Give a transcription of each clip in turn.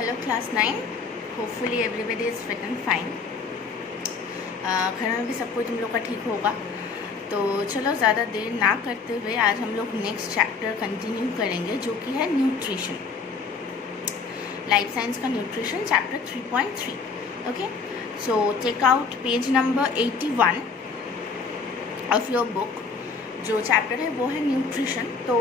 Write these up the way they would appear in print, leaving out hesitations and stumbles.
Hello class 9। Hopefully everybody is fit and fine. घर में भी सब कोई तुम लोग का ठीक होगा। तो चलो ज़्यादा देर ना करते हुए आज हम लोग नेक्स्ट चैप्टर कंटिन्यू करेंगे, जो कि है न्यूट्रिशन, लाइफ साइंस का nutrition, chapter 3.3। Okay, so take out page number 81 of your book. जो चैप्टर है वो है न्यूट्रिशन। तो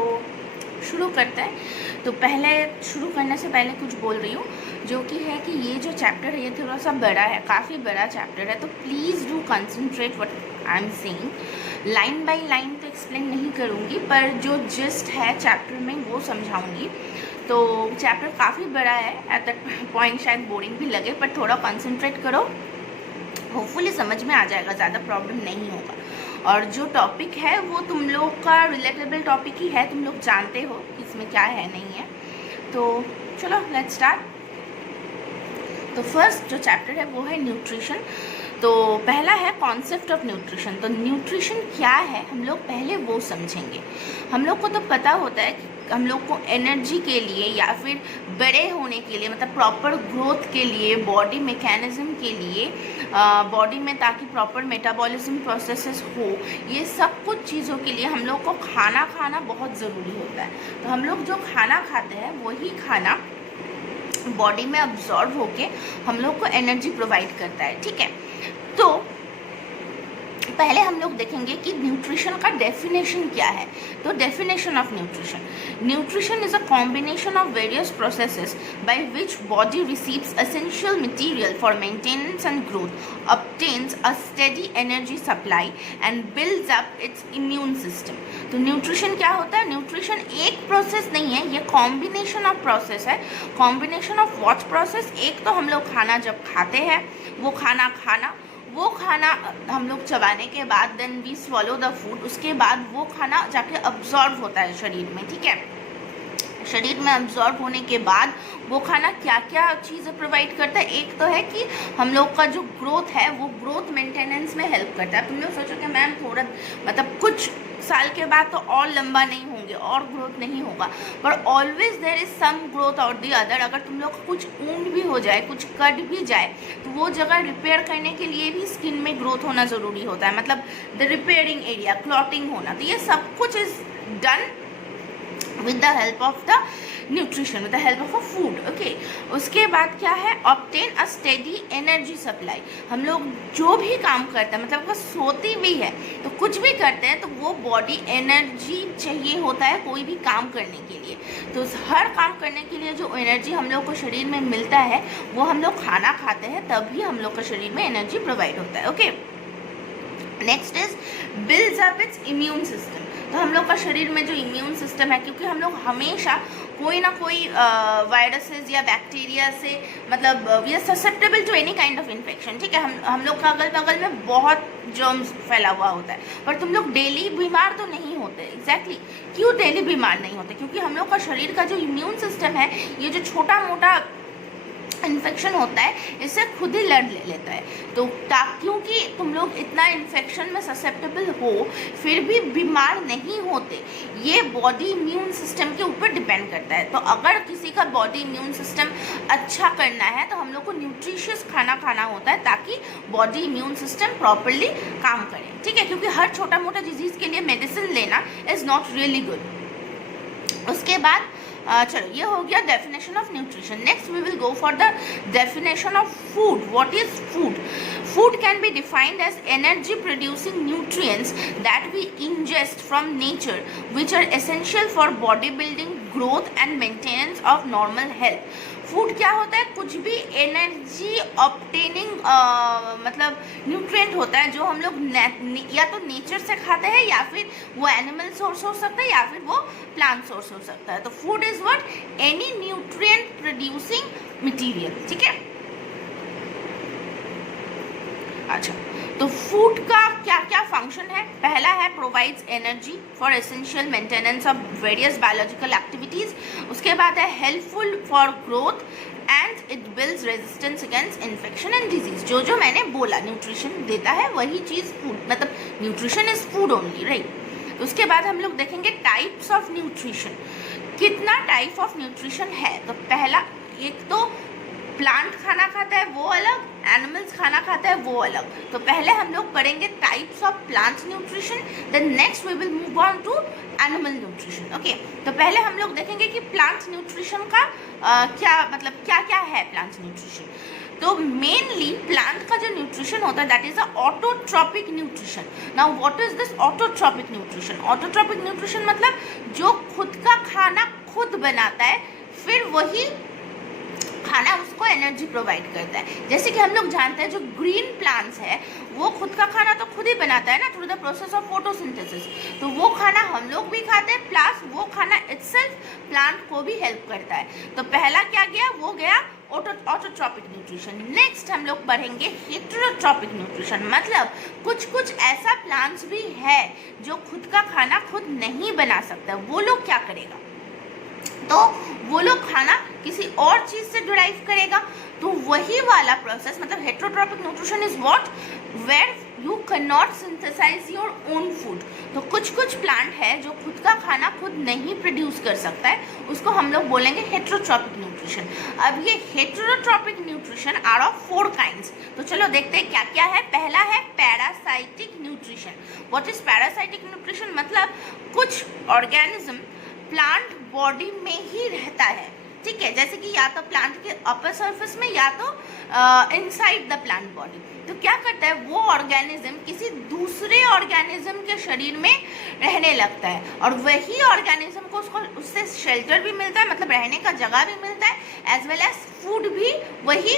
शुरू करते हैं। तो पहले शुरू करने से पहले कुछ बोल रही हूँ, जो कि है कि ये जो चैप्टर है ये थोड़ा सा बड़ा है, काफ़ी बड़ा चैप्टर है। तो please do concentrate what I am saying. Line by line तो एक्सप्लेन नहीं करूँगी, पर जो जिस्ट है चैप्टर में वो समझाऊँगी। तो चैप्टर काफ़ी बड़ा है, एट दैट पॉइंट शायद बोरिंग भी लगे, पर थोड़ा कंसंट्रेट करो, होपफुली समझ में आ जाएगा, ज़्यादा प्रॉब्लम नहीं होगा। और जो टॉपिक है वो तुम लोग का रिलेटेबल टॉपिक ही है, तुम लोग जानते हो कि इसमें क्या है नहीं है। तो चलो लेट्स स्टार्ट। तो फर्स्ट जो चैप्टर है वो है न्यूट्रिशन। तो पहला है कॉन्सेप्ट ऑफ न्यूट्रिशन। तो न्यूट्रिशन क्या है हम लोग पहले वो समझेंगे। हम लोग को तो पता होता है कि हम लोग को एनर्जी के लिए या फिर बड़े होने के लिए, मतलब प्रॉपर ग्रोथ के लिए, बॉडी मैकेनिज्म के लिए, बॉडी में ताकि प्रॉपर मेटाबॉलिज्म प्रोसेसेस हो, ये सब कुछ चीज़ों के लिए हम लोग को खाना बहुत ज़रूरी होता है। तो हम लोग जो खाना खाते हैं वही खाना बॉडी में अब्जॉर्ब होके हम लोग को एनर्जी प्रोवाइड करता है। ठीक है, तो पहले हम लोग देखेंगे कि न्यूट्रिशन का डेफिनेशन क्या है। तो definition of nutrition, nutrition is a combination of various processes by which body receives essential material for maintenance and growth, obtains a steady energy supply and builds up its immune system। तो nutrition क्या होता है? Nutrition एक process नहीं है, ये combination of process है। Combination of what process? एक तो हम लोग खाना जब खाते हैं वो खाना हम लोग चबाने के बाद then we swallow the food, उसके बाद वो खाना जाके अब्जॉर्ब होता है शरीर में। ठीक है, शरीर में अब्जॉर्ब होने के बाद वो खाना क्या क्या चीज़ें प्रोवाइड करता है? एक तो है कि हम लोग का जो ग्रोथ है वो ग्रोथ मेंटेनेंस में हेल्प करता है। तुम लोग सोचो कि मैम थोड़ा मतलब कुछ साल के बाद तो और लंबा नहीं होंगे और ग्रोथ नहीं होगा, पर always there is some growth or the other. अगर तुम लोग कुछ ऊंड भी हो जाए, कुछ कट भी जाए, तो वो जगह रिपेयर करने के लिए भी स्किन में ग्रोथ होना ज़रूरी होता है, मतलब द रिपेयरिंग एरिया, क्लॉटिंग होना। तो ये सब कुछ is done with the help of the nutrition, with the help of a food। okay, उसके बाद क्या है? obtain a steady energy supply। हम लोग जो भी काम करते हैं, मतलब अगर सोती भी है तो कुछ भी करते हैं तो वो बॉडी एनर्जी चाहिए होता है कोई भी काम करने के लिए। तो हर काम करने के लिए जो एनर्जी हम लोग को शरीर में मिलता है वो हम लोग खाना खाते हैं, तभी हम लोग का शरीर में एनर्जी प्रोवाइड होता है। Okay, next is builds up it's immune system. तो हम लोग का शरीर में जो इम्यून सिस्टम है, क्योंकि हम लोग हमेशा कोई ना कोई वायरसेस या बैक्टीरिया से, मतलब we are susceptible to any kind of infection. ठीक है, हम लोग का अगल बगल में बहुत जर्म्स फैला हुआ होता है, पर तुम लोग डेली बीमार तो नहीं होते। एग्जैक्टली, क्यों डेली बीमार नहीं होते? क्योंकि हम लोग का शरीर का जो इम्यून सिस्टम है, ये जो छोटा मोटा इन्फेक्शन होता है इससे खुद ही लड़ लेता है। तो क्योंकि तुम लोग इतना इन्फेक्शन में ससेप्टेबल हो फिर भी बीमार नहीं होते, ये बॉडी इम्यून सिस्टम के ऊपर डिपेंड करता है। तो अगर किसी का बॉडी इम्यून सिस्टम अच्छा करना है तो हम लोग को न्यूट्रिशियस खाना खाना होता है, ताकि बॉडी इम्यून सिस्टम प्रॉपरली काम करे। ठीक है, क्योंकि हर छोटा मोटा डिजीज़ के लिए मेडिसिन लेना इज़ नॉट रियली गुड। उसके बाद चलो ये हो गया definition of nutrition. Next we will go for the definition of food. What is food? Food can be defined as energy producing nutrients that we ingest from nature which are essential for body building, growth and maintenance of normal health. Food क्या होता है? कुछ भी energy obtaining मतलब nutrient होता है जो हम लोग या तो नेचर से खाते हैं, या फिर वो एनिमल सोर्स हो सकता है, या फिर वो प्लांट सोर्स हो सकता है। तो food is what? Any nutrient producing material. ठीक है, अच्छा, तो फूड का क्या क्या फंक्शन है? पहला है provides energy for essential maintenance of various biological activities. उसके बाद है helpful for growth and it builds resistance against infection and disease. जो मैंने बोला न्यूट्रिशन देता है वही चीज़ फूड, मतलब nutrition is food only, right. उसके बाद हम लोग देखेंगे टाइप्स ऑफ न्यूट्रिशन। कितना टाइप ऑफ न्यूट्रिशन है? तो पहला एक तो प्लांट खाना खाता है वो अलग, एनिमल्स खाना खाता है वो अलग। तो पहले हम लोग पढ़ेंगे types of plant nutrition, then next we will move on to animal nutrition. Okay, तो पहले हम लोग देखेंगे कि प्लांट न्यूट्रिशन का क्या मतलब क्या क्या है प्लांट न्यूट्रिशन। तो मेनली प्लांट का जो न्यूट्रिशन होता है that is a autotrophic nutrition. Now what is this autotrophic nutrition? Autotrophic nutrition मतलब जो खुद का खाना खुद बनाता है, फिर वही खाना उसको एनर्जी प्रोवाइड करता है। जैसे कि हम लोग जानते हैं जो ग्रीन प्लांट्स है वो खुद का खाना तो खुद ही बनाता है ना, through the process of photosynthesis. तो वो खाना हम लोग भी खाते हैं, प्लस वो खाना इटसेल्फ प्लांट को भी हेल्प करता है। तो पहला क्या गया, वो गया ऑटोट्रॉपिक न्यूट्रिशन। नेक्स्ट हम लोग पढ़ेंगे हेटेरोट्रॉपिक न्यूट्रिशन, मतलब कुछ कुछ ऐसा प्लांट्स भी है जो खुद का खाना खुद नहीं बना सकता, वो लोग क्या करेगा, तो वो लोग खाना किसी और चीज से डिराइव करेगा। तो वही वाला प्रोसेस मतलब heterotrophic nutrition is what, where you can not synthesize your own food. तो कुछ कुछ प्लांट है जो खुद का खाना खुद नहीं प्रोड्यूस कर सकता है, उसको हम लोग बोलेंगे हेटेरोट्रॉपिक न्यूट्रिशन। अब ये heterotrophic nutrition are of 4 kinds. तो चलो देखते हैं क्या क्या है। पहला है parasitic nutrition. What is parasitic nutrition? मतलब कुछ ऑर्गेनिज्म प्लांट बॉडी में ही रहता है, ठीक है, जैसे कि या तो प्लांट के अपर सरफेस में या तो इनसाइड द प्लांट बॉडी। तो क्या करता है वो ऑर्गेनिज्म किसी दूसरे ऑर्गेनिज्म के शरीर में रहने लगता है, और वही ऑर्गेनिज्म को उससे शेल्टर भी मिलता है, मतलब रहने का जगह भी मिलता है, एज वेल एज फूड भी वही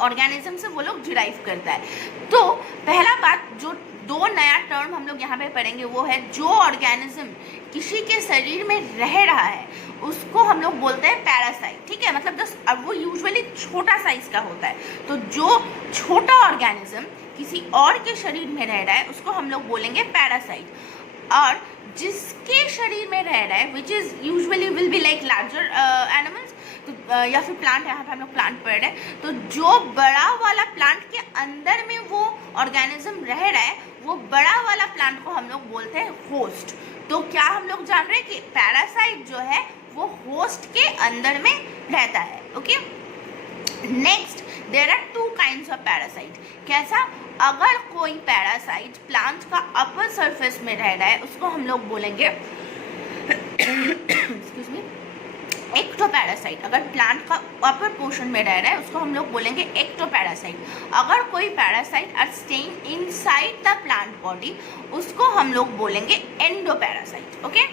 ऑर्गेनिज्म से वो लोग डिराइव करता है। तो पहला बात जो 2 नया टर्म हम लोग यहाँ पे पढ़ेंगे वो है जो ऑर्गेनिज्म किसी के शरीर में रह रहा है उसको हम लोग बोलते हैं पैरासाइट, ठीक है, मतलब अब वो यूजुअली छोटा साइज का होता है। तो जो छोटा ऑर्गेनिज्म किसी और के शरीर में रह रहा है उसको हम लोग बोलेंगे पैरासाइट, और जिसके शरीर में रह रहा है which is usually will be like larger animals, तो या फिर प्लांट, यहाँ पे हम लोग प्लांट पढ़ रहे हैं, तो जो बड़ा वाला प्लांट के अंदर में वो ऑर्गेनिज्म रह रहा है वो बड़ा वाला प्लांट को हम लोग बोलते हैं होस्ट। तो क्या हम लोग जान रहे हैं कि पैरासाइट जो है वो होस्ट के अंदर में रहता है। Okay, next there are 2 kinds of parasite. कैसा? अगर कोई पैरासाइट प्लांट का अपर सरफेस में रह रहा है उसको हम लोग बोलेंगे एक्सक्यूज मी एक्टोपैरासाइट। अगर प्लांट का अपर पोर्शन में रह रहा है उसको हम लोग बोलेंगे एक्टोपैरासाइट। अगर कोई parasite are staying inside the plant body उसको हम लोग बोलेंगे एंडोपैरासाइट। ओके,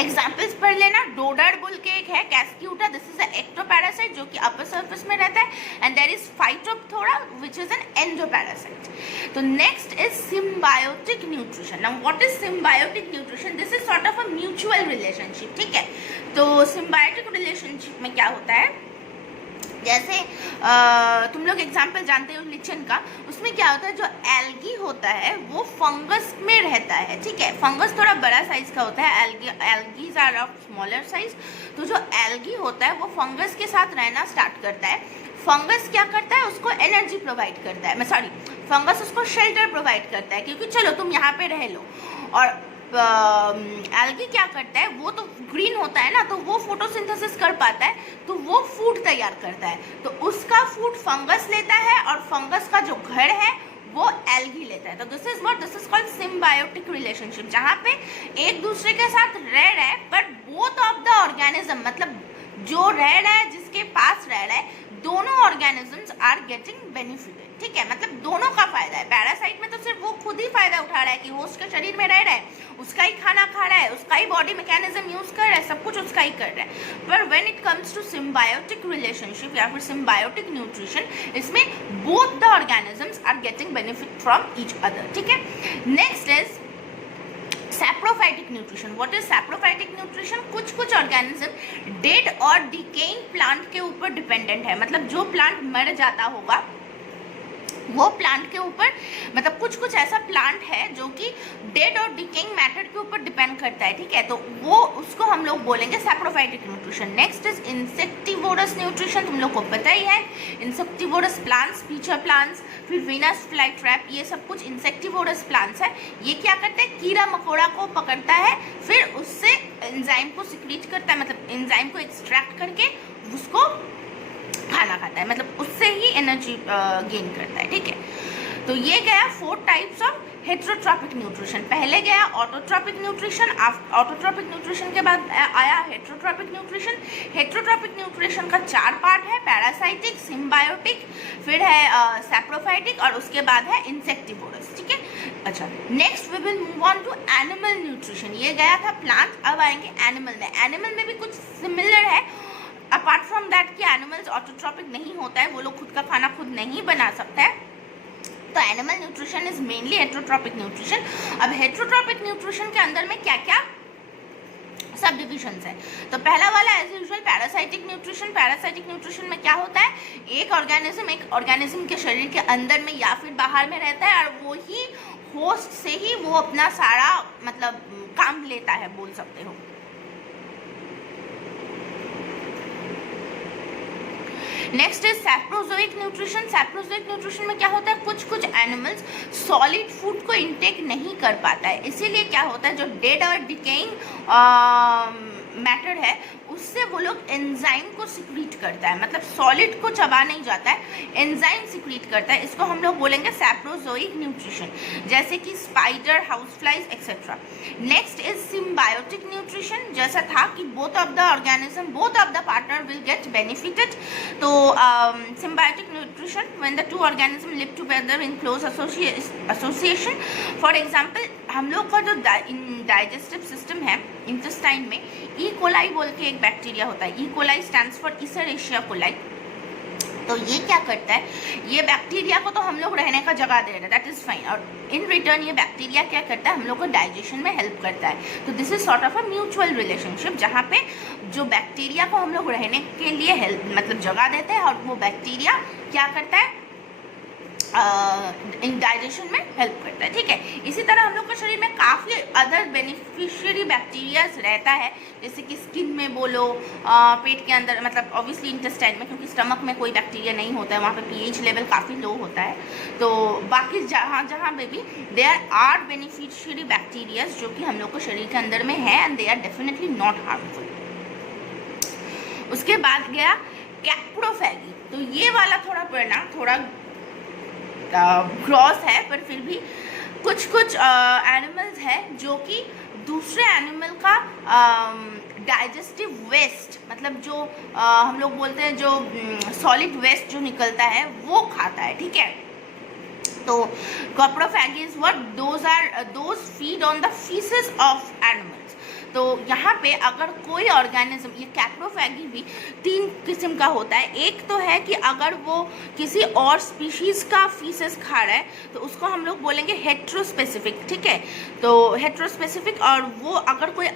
एग्जाम्पल्स पढ़ लेना। डोडर बुल के एक है Cuscuta, this is a ectoparasite जो कि अपर सरफेस में रहता है, and there is Phytophthora which is an endoparasite. तो next is symbiotic nutrition. Now what is symbiotic nutrition? This is sort of a mutual relationship, ठीक है। तो symbiotic relationship में क्या होता है, जैसे तुम लोग एग्जाम्पल जानते हो लिचन का, उसमें क्या होता है जो एल्गी होता है वो फंगस में रहता है, ठीक है। फंगस थोड़ा बड़ा साइज का होता है, algae are of smaller size. तो जो एल्गी होता है वो फंगस के साथ रहना स्टार्ट करता है। फंगस क्या करता है, उसको एनर्जी प्रोवाइड करता है, फंगस उसको शेल्टर प्रोवाइड करता है, क्योंकि चलो तुम यहाँ पे रह लो। और एल्गी क्या करता है, वो तो ग्रीन होता है ना, तो वो फोटोसिंथेसिस कर पाता है, तो वो फूड तैयार करता है। तो उसका फूड फंगस लेता है और फंगस का जो घर है वो एल्गी लेता है। तो this is called symbiotic relationship, जहाँ पे एक दूसरे के साथ रह रहा है but both of the organism, मतलब जो रह रहा है जिसके पास रह रहा है दोनों ऑर्गेनिजम्स आर गेटिंग बेनिफिटेड, ठीक है, मतलब दोनों का फायदा है। पैरासाइट में तो सिर्फ वो खुद ही फायदा उठा रहा है कि होस्ट के शरीर में रह रहा है, उसका ही खाना खा रहा है, उसका ही बॉडी मैकेनिज्म यूज कर रहा है, सब कुछ उसका ही कर रहा है। पर when it comes to symbiotic relationship या फिर सिम्बायोटिक न्यूट्रिशन, इसमें both the organisms are getting benefit from each other, ठीक है। Next is saprophytic nutrition. What is saprophytic nutrition? कुछ ऑर्गेनिज्म डेड और डिकेइंग प्लांट के ऊपर डिपेंडेंट है, मतलब जो प्लांट मर जाता होगा वो प्लांट के ऊपर, मतलब कुछ कुछ ऐसा प्लांट है जो कि डेड और डिकेइंग मैटर के ऊपर डिपेंड करता है, ठीक है, तो वो उसको हम लोग बोलेंगे saprophytic nutrition. Next is insectivorous nutrition, तुम लोग को पता ही है, इंसेक्टिवोरस प्लांट्स, फीचर प्लांट्स, फिर वीनस फ्लाई ट्रैप, ये सब कुछ इंसेक्टिवोरस प्लांट्स है। ये क्या करते हैं, कीड़ा मकोड़ा को पकड़ता है, फिर उससे एंजाइम को सिक्रीट करता है, मतलब एंजाइम को एक्सट्रैक्ट करके उसको खाना खाता है, मतलब उससे ही एनर्जी गेन करता है, ठीक है। तो ये गया 4 टाइप्स ऑफ हेट्रोट्रॉपिक न्यूट्रिशन। पहले गया ऑटोट्रॉपिक न्यूट्रिशन, ऑटोट्रॉपिक न्यूट्रिशन के बाद आया हेट्रोट्रॉपिक न्यूट्रिशन। हेट्रोट्रॉपिक न्यूट्रिशन का 4 पार्ट है, पैरासाइटिक, सिम्बायोटिक, फिर है सैप्रोफाइटिक और उसके बाद है इंसेक्टिवोरस, ठीक है। अच्छा, next we will move on to animal nutrition. ये गया था प्लांट, अब आएंगे एनिमल में। एनिमल में भी कुछ सिमिलर है, अपार्ट फ्रॉम दैट कि एनिमल्स ऑटोट्रॉपिक नहीं होता है, वो लोग खुद का खाना खुद नहीं बना सकता है, तो animal nutrition is mainly heterotrophic nutrition. अब हेट्रोट्रॉपिक न्यूट्रिशन के अंदर में क्या क्या सब डिविजन्स है, तो पहला वाला as usual parasitic nutrition. Parasitic nutrition में क्या होता है, एक ऑर्गेनिज्म के शरीर के अंदर में या फिर बाहर में रहता है, और वो ही होस्ट से ही वो अपना सारा मतलब काम लेता है, बोल सकते हो। Next is saprozoic nutrition. Saprozoic nutrition में क्या होता है, कुछ कुछ एनिमल्स सॉलिड फूड को इंटेक नहीं कर पाता है, इसीलिए क्या होता है, जो डेड और डिकेइंग मैटर है उससे वो लोग एंजाइम को सिक्रीट करता है, मतलब सॉलिड को चबा नहीं जाता है, एंजाइम सिक्रीट करता है, इसको हम लोग बोलेंगे सैप्रोजोइक न्यूट्रिशन, जैसे कि spider, house flies etcetera. Next is symbiotic nutrition, जैसा था कि both of the organism, both of the partner will get benefited. तो symbiotic nutrition when the 2 organism live together in close association. For example हम लोग का जो digestive system है intestine में, ई कोलाई बोल के एक बैक्टीरिया होता है, E coli stands for Escherichia coli. तो ये क्या करता है, ये बैक्टीरिया को तो हम लोग रहने का जगह दे रहे हैं, दैट इज फाइन, और इन रिटर्न ये बैक्टीरिया क्या करता है, हम लोग को डाइजेशन में हेल्प करता है। तो this is sort of a mutual relationship, जहाँ पे जो बैक्टीरिया को हम लोग रहने के लिए हेल्प मतलब जगह देते हैं, और वो बैक्टीरिया क्या करता है, डाइजेशन में हेल्प करता है, ठीक है। इसी तरह हम लोग के शरीर में काफ़ी अदर बेनिफिशियरी बैक्टीरियाज रहता है, जैसे कि स्किन में बोलो, पेट के अंदर, मतलब ऑब्वियसली इंटेस्टाइन में, क्योंकि स्टमक में कोई बैक्टीरिया नहीं होता है, वहाँ पे पीएच लेवल काफ़ी लो होता है। तो बाकी जहाँ जहाँ पे भी देयर आर बेनिफिशियरी बैक्टीरियाज जो कि हम लोग को शरीर के अंदर में है, and they are definitely not harmful. उसके बाद गया कैप्रोफैगी। तो ये वाला थोड़ा पढ़ना थोड़ा ग्रॉस है, पर फिर भी कुछ कुछ एनिमल्स हैं जो कि दूसरे एनिमल का डाइजेस्टिव वेस्ट, मतलब जो हम लोग बोलते हैं जो सॉलिड वेस्ट जो निकलता है वो खाता है, ठीक है। तो coprophagy is what, those feed on the faeces of animals. तो यहाँ पे अगर कोई ऑर्गेनिज्म, ये कैप्रोफैगी भी 3 किस्म का होता है। एक तो है कि अगर वो किसी और स्पीशीज़ का फीसेस खा रहा है तो उसको हम लोग बोलेंगे हेट्रोस्पेसिफिक, ठीक है। तो हेट्रोस्पेसिफिक, और वो अगर कोई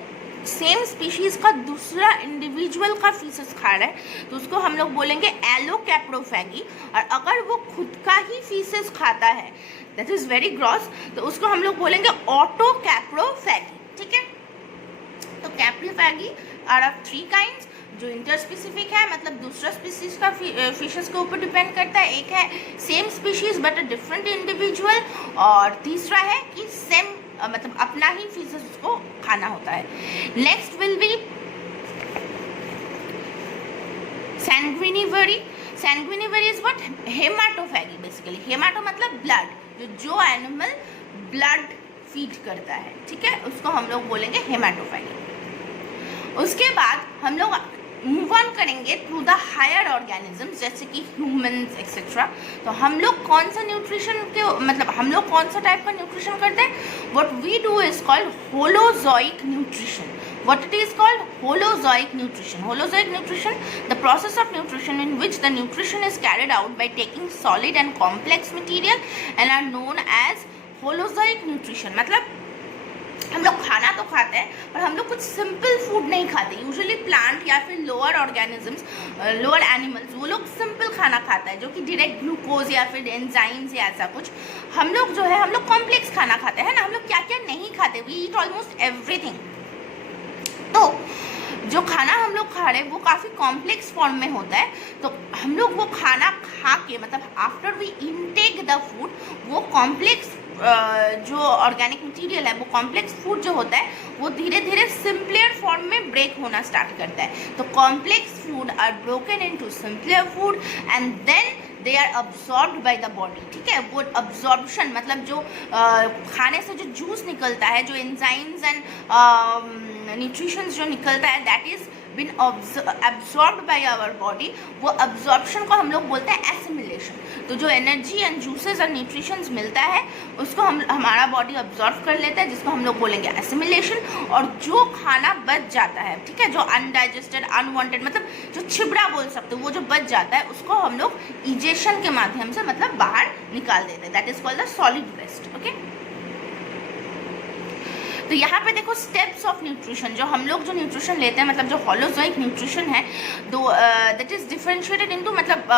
सेम स्पीशीज़ का दूसरा इंडिविजुअल का फीसेस खा रहा है तो उसको हम लोग बोलेंगे एलोकैप्रोफैगी। और अगर वो खुद का ही फीसेस खाता है, दैट इज़ वेरी ग्रॉस, तो उसको हम लोग बोलेंगे ऑटोकैप्रोफैगी, ठीक है। तो कैप्रोफैगी आर ऑफ 3 काइंड्स, जो इंटरस्पेसिफिक है, मतलब दूसरा स्पीशीज का फिशेस के ऊपर डिपेंड करता है, एक है same species but a different individual, और तीसरा है कि सेम मतलब अपना ही फिशेस उसको खाना होता है। Next will be sanguinivory. Sanguinivory is what, haematophagy basically. Haemato मतलब ब्लड, जो एनिमल ब्लड फीड करता है, ठीक है, उसको हम लोग बोलेंगे हेमाटोफैगी। उसके बाद हम लोग मूव ऑन करेंगे टू द हायर ऑर्गेनिजम्स, जैसे कि ह्यूमंस एक्सेट्रा। तो हम लोग कौन सा न्यूट्रिशन के, मतलब हम लोग कौन सा टाइप का न्यूट्रिशन करते हैं, what we do is called holozoic nutrition. What it is called? Holozoic nutrition. Holozoic nutrition, the process of nutrition in which the nutrition is carried out by taking solid and complex material and are known as holozoic nutrition. मतलब हम लोग खाना तो खाते हैं पर हम लोग कुछ सिंपल फूड नहीं खाते। यूजुअली प्लांट या फिर लोअर ऑर्गेनिजम्स, लोअर एनिमल्स, वो लोग सिंपल खाना खाता है जो कि डायरेक्ट ग्लूकोज या फिर एंजाइम्स या ऐसा कुछ। हम लोग जो है हम लोग कॉम्प्लेक्स खाना खाते हैं ना। हम लोग क्या क्या नहीं खाते, वी ईट ऑलमोस्ट एवरीथिंग। तो जो खाना हम लोग खा रहे हैं वो काफ़ी कॉम्प्लेक्स फॉर्म में होता है। तो हम लोग वो खाना खा के मतलब after we intake the food, वो कॉम्प्लेक्स जो ऑर्गेनिक मटेरियल है, वो कॉम्प्लेक्स फूड जो होता है वो धीरे धीरे सिंपलर फॉर्म में ब्रेक होना स्टार्ट करता है। तो complex food are broken into simpler food and then they are absorbed by the body. ठीक है, वो अब्जॉर्प्शन मतलब जो खाने से जो जूस निकलता है, जो एंजाइम्स एंड न्यूट्रिशंस जो निकलता है, that is been absorbed by our body, वो absorption को हम लोग बोलते हैं एसिमिलेशन। तो जो एनर्जी एंड जूसेस और न्यूट्रिशंस मिलता है उसको हमारा बॉडी अब्जॉर्ब कर लेता है, जिसको हम लोग बोलेंगे एसिमिलेशन। और जो खाना बच जाता है, ठीक है, जो अनडाइजेस्टेड अनवांटेड मतलब जो छिबड़ा बोल सकते हो, वो जो बच जाता है उसको हम लोग इजेशन के माध्यम से मतलब बाहर निकाल देते हैं। That is called the solid waste. Okay, तो यहाँ पे देखो स्टेप्स ऑफ न्यूट्रिशन। जो हम लोग जो न्यूट्रिशन लेते हैं मतलब जो होलोजोइक न्यूट्रिशन है, दो दैट इज डिफरेंशिएटेड इनटू मतलब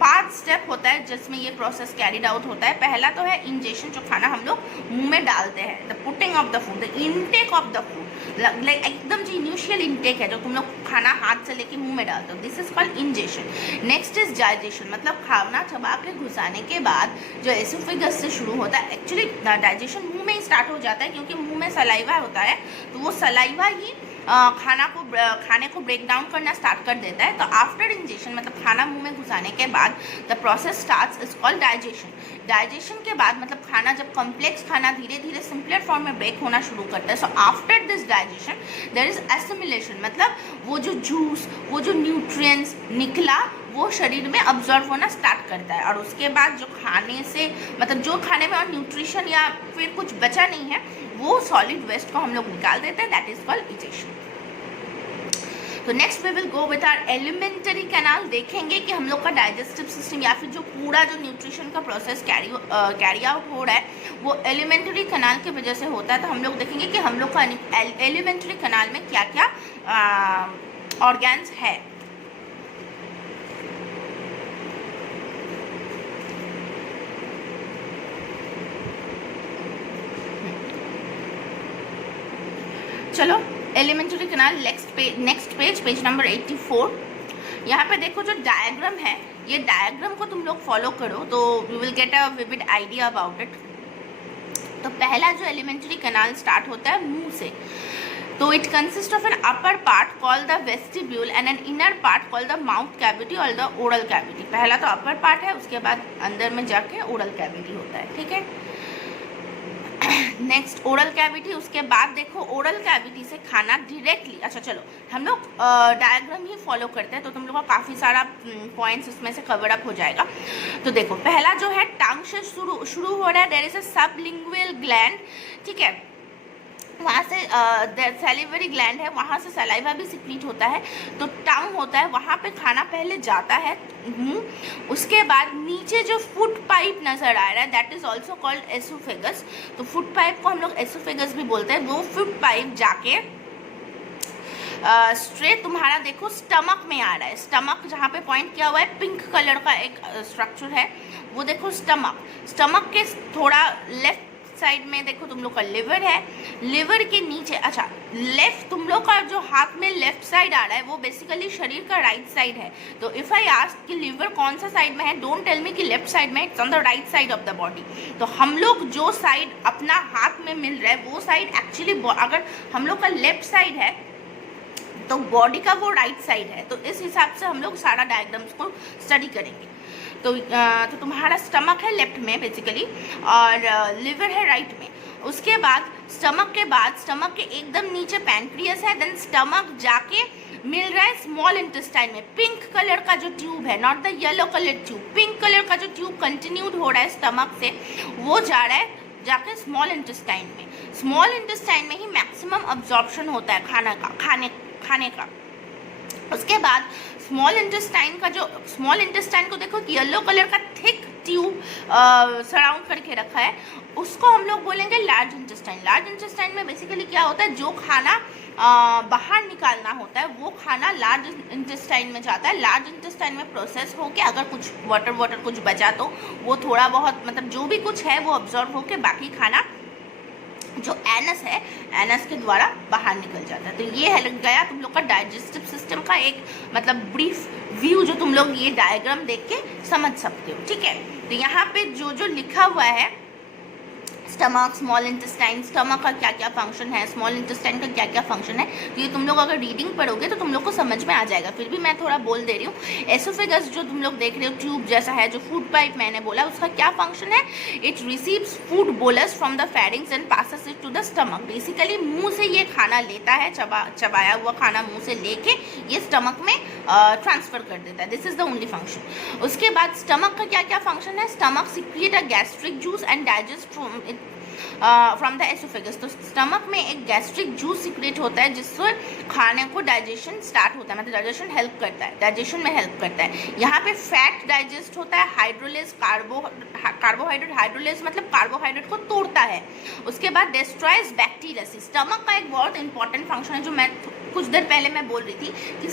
5 स्टेप होता है जिसमें ये प्रोसेस कैरिड आउट होता है। पहला तो है इंजेशन, जो खाना हम लोग मुंह में डालते हैं, the putting of the food, the intake of the food, like एकदम जो इनिशियल इनटेक है जो तुम लोग खाना हाथ से लेके मुंह में डालते हो, this is called ingestion. Next is digestion, मतलब खाना चबा के घुसाने के बाद जो एसोफेगस से शुरू होता है, एक्चुअली डाइजेशन मुंह में ही स्टार्ट हो जाता है क्योंकि मुंह में सलाइवा होता है, तो वो सलाइवा ही खाने को ब्रेक डाउन करना स्टार्ट कर देता है। तो आफ्टर इंजेशन मतलब खाना मुंह में घुसाने के बाद the process starts is called digestion. Digestion के बाद मतलब खाना जब कॉम्प्लेक्स खाना धीरे धीरे सिंपलर फॉर्म में ब्रेक होना शुरू करता है, so after this digestion there is assimilation, मतलब वो जो जूस, वो जो न्यूट्रिएंट्स निकला वो शरीर में अब्जॉर्व होना स्टार्ट करता है। और उसके बाद जो खाने से मतलब जो खाने में और न्यूट्रिशन या फिर कुछ बचा नहीं है, वो सॉलिड वेस्ट को हम लोग निकाल देते हैं, दैट इज कॉल्ड इजेशन। तो next we will go with our alimentary canal. देखेंगे कि हम लोग का डाइजेस्टिव सिस्टम या फिर जो पूरा जो न्यूट्रिशन का प्रोसेस कैरी आउट हो रहा है वो एलिमेंटरी कैनाल की वजह से होता है। तो हम लोग देखेंगे कि हम लोग का एलिमेंटरी कैनाल में क्या क्या ऑर्गेन्स है। चलो elementary canal next page number 84। यहाँ पे देखो जो डायग्राम है, ये डायग्राम को तुम लोग फॉलो करो तो you will get a vivid idea about it. तो पहला जो एलिमेंटरी कैनाल स्टार्ट होता है मुंह से। तो it consist of an upper part called the vestibule and an inner part called the mouth cavity और द ओरल कैविटी। पहला तो अपर पार्ट है, उसके बाद अंदर में जाके ओरल कैविटी होता है। ठीक है, नेक्स्ट ओरल कैविटी। उसके बाद देखो ओरल कैविटी से खाना डायरेक्टली, अच्छा चलो हम लोग डायग्राम ही फॉलो करते हैं तो तुम लोग का काफ़ी सारा पॉइंट्स उसमें से कवर अप हो जाएगा। तो देखो पहला जो है टंग से शुरू हो रहा है, there is a sublingual gland. ठीक है, वहाँ से सैलिवरी ग्लैंड है, वहाँ से सलाइवा भी सिक्रीट होता है। तो टंग होता है, वहाँ पे खाना पहले जाता है मुंह। उसके बाद नीचे जो फूड पाइप नज़र आ रहा है that is also called oesophagus. तो फूड पाइप को हम लोग एसोफेगस भी बोलते हैं। वो फूड पाइप जाके स्ट्रेट तुम्हारा देखो स्टमक में आ रहा है। स्टमक जहाँ पे पॉइंट किया हुआ है पिंक कलर का एक स्ट्रक्चर है, वो देखो स्टमक के थोड़ा लेफ्ट साइड में देखो तुम लोग का लिवर है। लिवर के नीचे, अच्छा लेफ्ट तुम लोग का जो हाथ में लेफ्ट साइड आ रहा है वो बेसिकली शरीर का राइट साइड है। तो इफ़ आई आस्क कि लिवर कौन सा साइड में है, डोंट टेल मी कि लेफ्ट साइड में, it's on the right side of the body. तो हम लोग जो साइड अपना हाथ में मिल रहा है वो साइड एक्चुअली अगर हम लोग का लेफ्ट साइड है तो बॉडी का वो राइट साइड है। तो इस हिसाब से हम लोग सारा डायग्राम्स को स्टडी करेंगे। तो तुम्हारा स्टमक है लेफ्ट में बेसिकली और लिवर है राइट में। उसके बाद स्टमक के एकदम नीचे पैनक्रियस है। देन स्टमक जाके मिल रहा है स्मॉल इंटेस्टाइन में। पिंक कलर का जो ट्यूब है, not the yellow colour tube, pink colour का जो ट्यूब कंटिन्यूड हो रहा है स्टमक से, वो जा रहा है जाके स्मॉल इंटेस्टाइन में। स्मॉल इंटेस्टाइन में ही मैक्सिमम अब्जॉर्प्शन होता है खाने का। उसके बाद स्मॉल इंटेस्टाइन को देखो येलो कलर का थिक ट्यूब सराउंड करके रखा है, उसको हम लोग बोलेंगे लार्ज इंटेस्टाइन। लार्ज इंटेस्टाइन में बेसिकली क्या होता है, जो खाना बाहर निकालना होता है वो खाना लार्ज इंटेस्टाइन में जाता है। लार्ज इंटेस्टाइन में प्रोसेस होके अगर कुछ वाटर कुछ बचा तो वो थोड़ा बहुत मतलब जो भी कुछ है वो ऑब्जॉर्व होके बाकी खाना जो एनस है, एनस के द्वारा बाहर निकल जाता है। तो ये है गया तुम लोग का डाइजेस्टिव सिस्टम का एक मतलब ब्रीफ व्यू, जो तुम लोग ये डायग्राम देख के समझ सकते हो, ठीक है। तो यहाँ पे जो जो लिखा हुआ है, स्टमक, स्मॉल इंटेस्टाइन, स्टमक का क्या क्या फंक्शन है, स्मॉल इंटेस्टाइन का क्या क्या फंक्शन है, तो ये तुम लोग अगर रीडिंग पढ़ोगे तो तुम लोग को समझ में आ जाएगा। फिर भी मैं थोड़ा बोल दे रही हूँ। एसोफेगस जो तुम लोग देख रहे हो ट्यूब जैसा है, जो फूड पाइप मैंने बोला, उसका क्या फंक्शन है, it receives food bolus from the pharynx and passes it to the stomach. Basically मुंह से ये खाना लेता है, चबाया हुआ खाना मुंह से लेके ये स्टमक में ट्रांसफर कर देता है। This is the only function. उसके बाद स्टमक का क्या क्या फंक्शन है, stomach secrete a gastric juice and digest from the oesophagus. तो स्टमक में एक गैस्ट्रिक जूस सिक्रेट होता है जिससे खाने को डाइजेशन स्टार्ट होता है, मतलब डाइजेशन हेल्प करता है, डाइजेशन में हेल्प करता है। यहाँ पे फैट डाइजेस्ट होता है, हाइड्रोलेज कार्बोहाइड्रेट, हाइड्रोलेज मतलब कार्बोहाइड्रेट को तोड़ता है। उसके बाद डिस्ट्रॉयज बैक्टीरिया। स्टमक का एक बहुत इंपॉर्टेंट फंक्शन है जो मैं कुछ देर पहले मैं बोल रही थी कि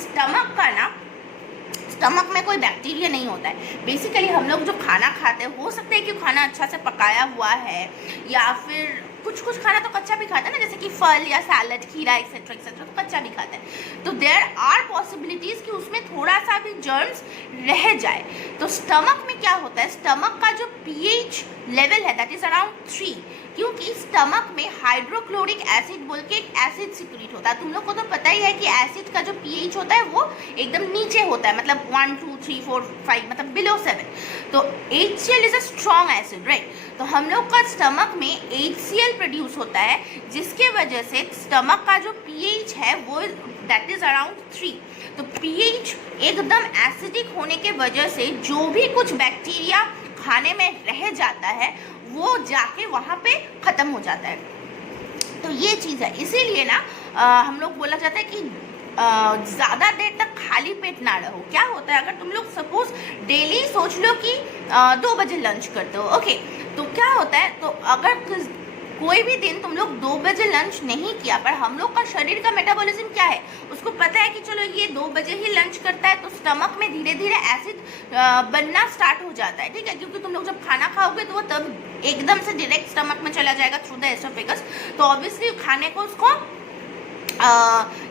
स्टमक में कोई बैक्टीरिया नहीं होता है। बेसिकली हम लोग जो खाना खाते हैं, हो सकता है कि खाना अच्छा से पकाया हुआ है या फिर कुछ खाना तो कच्चा भी खाता है ना, जैसे कि फल या सैलड, खीरा एक्सेट्रा एक्सेट्रा, तो कच्चा भी खाता है। तो देयर आर पॉसिबिलिटीज कि उसमें थोड़ा सा भी जर्म्स रह जाए। तो स्टमक में क्या होता है, स्टमक का जो पीएच लेवल है दैट इज अराउंड 3, क्योंकि स्टमक में हाइड्रोक्लोरिक एसिड बोल के एक एसिड सिक्रीट होता है। तुम लोग को तो पता ही है कि एसिड का जो पीएच होता है वो एकदम नीचे होता है, मतलब 1 2 3 4 5 मतलब बिलो 7। तो HCl is a strong acid, right. तो हम लोग का स्टमक में HCl प्रोड्यूस होता है, जिसके वजह से स्टमक का जो पीएच है वो दैट इज अराउंड 3। तो पीएच एकदम एसिडिक होने के वजह से जो भी कुछ बैक्टीरिया खाने में रह जाता है वो जाके वहाँ पे ख़त्म हो जाता है। तो ये चीज़ है, इसीलिए ना हम लोग बोला जाता है कि ज़्यादा देर तक खाली पेट ना रहो। क्या होता है, अगर तुम लोग सपोज डेली सोच लो कि 2 बजे लंच करते हो, ओके, तो क्या होता है, तो अगर कोई भी दिन तुम लोग 2 बजे लंच नहीं किया, पर हम लोग का शरीर का मेटाबॉलिज्म क्या है, उसको पता है कि चलो ये 2 बजे ही लंच करता है, तो स्टमक में धीरे धीरे एसिड बनना स्टार्ट हो जाता है, ठीक है। क्योंकि तुम लोग जब खाना खाओगे तो वो तब एकदम से डायरेक्ट स्टमक में चला जाएगा थ्रू द एसोफेगस। तो ऑब्वियसली खाने को उसको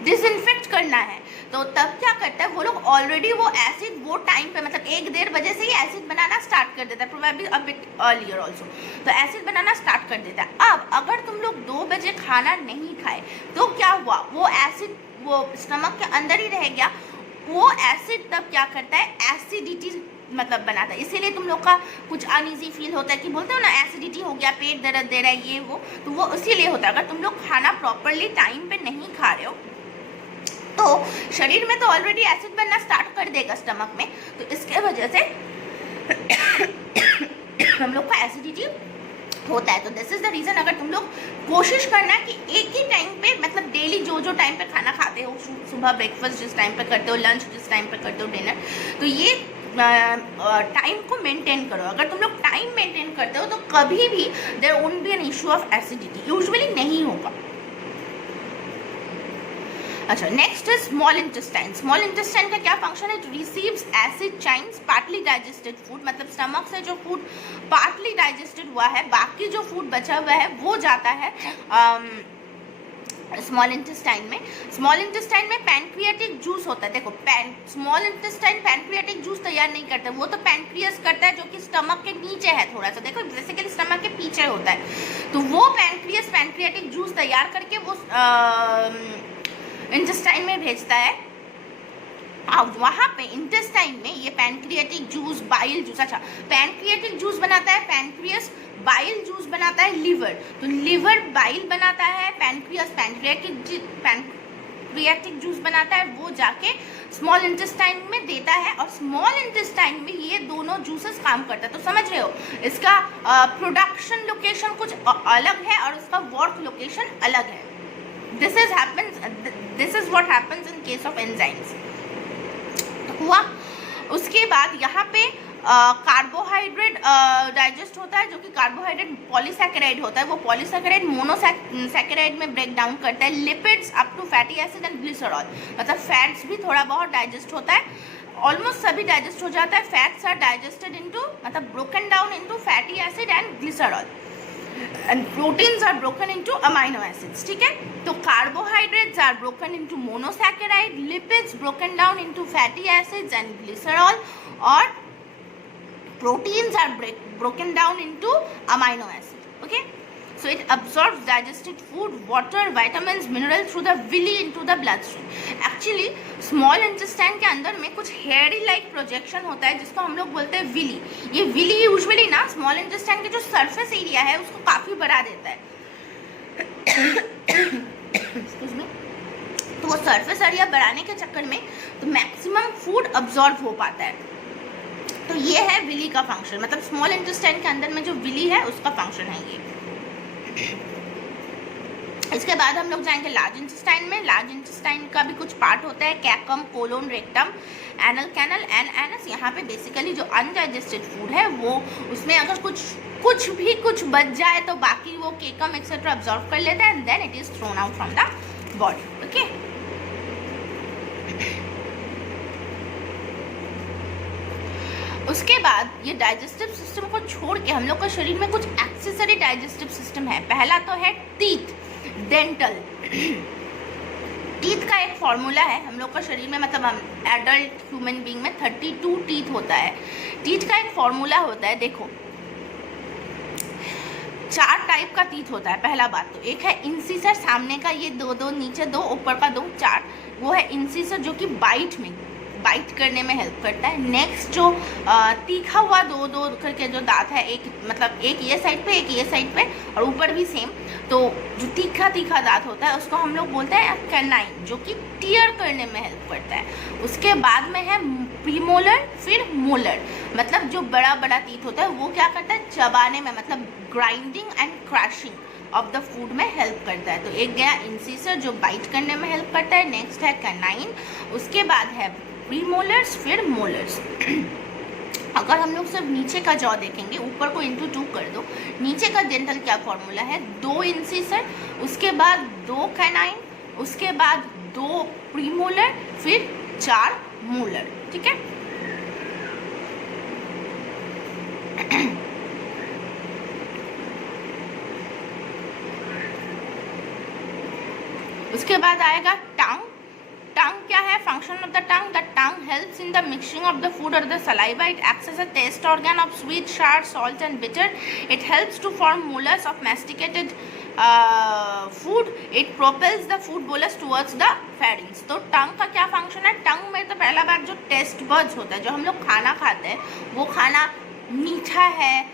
डिसइंफेक्ट करना है, तो तब क्या करता है वो लोग ऑलरेडी वो एसिड वो टाइम पे मतलब 1-1.5 बजे से ही एसिड बनाना स्टार्ट कर देता है, probably a bit earlier also. तो एसिड बनाना स्टार्ट कर देता है। अब अगर तुम लोग 2 बजे खाना नहीं खाए तो क्या हुआ, वो एसिड वो स्टमक के अंदर ही रह गया। वो एसिड तब क्या करता है, एसिडिटी मतलब बनाता है। इसीलिए तुम लोग का कुछ अनईजी फील होता है कि बोलते हो ना एसिडिटी हो गया, पेट दर्द दे रहा है, ये वो, तो वो इसीलिए होता है। अगर तुम लोग खाना प्रॉपरली टाइम पे नहीं खा रहे हो तो शरीर में तो ऑलरेडी एसिड बनना स्टार्ट कर देगा स्टमक में, तो इसके वजह से हम लोग का एसिडिटी होता है। तो दिस इज द रीज़न, अगर तुम लोग कोशिश करना कि एक ही टाइम पे मतलब डेली जो टाइम पे खाना खाते हो, सुबह ब्रेकफास्ट जिस टाइम पे करते हो, लंच जिस टाइम पे करते हो, डिनर, तो ये टाइम को मेंटेन करो। अगर तुम लोग टाइम मेंटेन करते हो तो कभी भी there won't be an issue of acidity, usually नहीं होगा। अच्छा, next is small intestine. Small intestine का क्या फंक्शन है, it receives acid chyme partly digested food, मतलब स्टमक से जो फूड पार्टली डाइजेस्टेड हुआ है, बाकी जो फूड बचा हुआ है वो जाता है स्मॉल इंटेस्टाइन में। स्मॉल इंटेस्टाइन में पैनक्रियाटिक जूस होता है। देखो स्मॉल इंटेस्टाइन पैनक्रियाटिक जूस तैयार नहीं करता, वो तो पैनक्रियस करता है जो कि स्टमक के नीचे है थोड़ा सा, देखो बेसिकली स्टमक के पीछे होता है। तो वो पैनक्रियाटिक जूस तैयार करके वो इंटेस्टाइन में भेजता है। अब वहाँ पे इंटेस्टाइन में ये पैनक्रियाटिक जूस, बाइल जूस, अच्छा पैनक्रियाटिक जूस बनाता है पैनक्रियस, बाइल जूस बनाता है लीवर, तो लीवर बाइल बनाता है, पैनक्रियस पैनक्रियाटिक जूस बनाता है, वो जाके स्मॉल इंटेस्टाइन में देता है, और स्मॉल इंटेस्टाइन में ये दोनों जूसेस काम करता है। तो समझ रहे हो, इसका प्रोडक्शन लोकेशन कुछ अलग है और इसका वर्क लोकेशन अलग है। This is what happens in case of enzymes। हुआ। उसके बाद यहाँ पे कार्बोहाइड्रेट डाइजेस्ट होता है, जो कि कार्बोहाइड्रेट पॉलीसैकेराइड होता है, वो पॉलीसैकेराइड मोनोसैकेराइड में ब्रेक डाउन करता है। Lipids up to fatty acid and glycerol, मतलब फैट्स भी थोड़ा बहुत डाइजेस्ट होता है, ऑलमोस्ट सभी डाइजेस्ट हो जाता है। फैट्स आर डाइजेस्टेड इनटू, मतलब broken down into fatty acid and glycerol, and proteins are broken into amino acids, ठीक है। तो carbohydrates are broken into monosaccharide, lipids broken down into fatty acids and glycerol, और proteins are broken down into amino acid. Okay, so it absorbs digested food, water, vitamins, minerals through the villi into the bloodstream. Actually small intestine के अंदर में कुछ hairy like projection होता है जिसको हम लोग बोलते हैं विली। ये विली यूजुअली ना स्मॉल इंटेस्टाइन के जो सरफेस एरिया है उसको काफ़ी बढ़ा देता है। Excuse me. तो वो सरफेस एरिया बढ़ाने के चक्कर में तो मैक्सिमम फूड अब्जॉर्ब हो पाता है। तो ये है विली का फंक्शन, मतलब स्मॉल इंटेस्टाइन के अंदर में जो विली है उसका फंक्शन है ये। इसके बाद हम लोग जाएंगे लार्ज इंटेस्टाइन में। लार्ज इंटेस्टाइन का भी कुछ पार्ट होता है, caecum, colon, rectum, anal canal and anus. यहाँ पे बेसिकली जो अनडाइजेस्टेड फूड है वो, उसमें अगर कुछ बच जाए तो बाकी वो केकम एक्सेट्रा अब्जॉर्व कर लेता है and then it is thrown out from the body. Okay, उसके बाद ये डाइजेस्टिव सिस्टम को छोड़ के हम लोग का शरीर में कुछ एक्सेसरी डाइजेस्टिव सिस्टम है। पहला तो है टीथ, डेंटल। टीथ का एक फॉर्मूला है हम लोग का शरीर में, मतलब हम एडल्ट ह्यूमन बीइंग में 32 टीथ होता है। टीथ का एक फॉर्मूला होता है, देखो 4 टाइप का टीथ होता है। पहला बात तो एक है इंसिसर, सामने का ये दो, नीचे 2, ऊपर का 2, 4, वो है इंसिसर जो कि बाइट करने में हेल्प करता है। नेक्स्ट जो तीखा हुआ 2 करके जो दांत है, एक मतलब एक ये साइड पे एक ये साइड पे और ऊपर भी सेम, तो जो तीखा दांत होता है उसको हम लोग बोलते हैं कैनाइन, जो कि टीयर करने में हेल्प करता है। उसके बाद में है प्रीमोलर, फिर मोलर, मतलब जो बड़ा टीथ होता है वो क्या करता है, चबाने में, मतलब grinding and crushing of the food में हेल्प करता है। तो एक गया इंसिसर जो बाइट करने में हेल्प करता है, नेक्स्ट है कैनाइन, उसके बाद है प्रीमोलर्स, फिर मोलर्स। अगर हम लोग सिर्फ नीचे का जॉ देखेंगे, ऊपर को इंटू 2 कर दो, नीचे का डेंटल क्या फॉर्मूला है, 2 इंसिसर, उसके बाद 2 कैनाइन, उसके बाद 2 प्रीमोलर, फिर 4 मोलर, ठीक है। उसके बाद आएगा टंग। टंग क्या है, function of the tongue helps in the mixing of the food और the saliva. It acts as a taste organ of sweet, sour, salt and bitter. It helps to form molars of masticated food. It propels the food bolus towards the pharynx. तो tongue का क्या function है, टंग में तो पहला बात जो taste buds होता है, जो हम लोग खाना खाते हैं वो खाना मीठा है,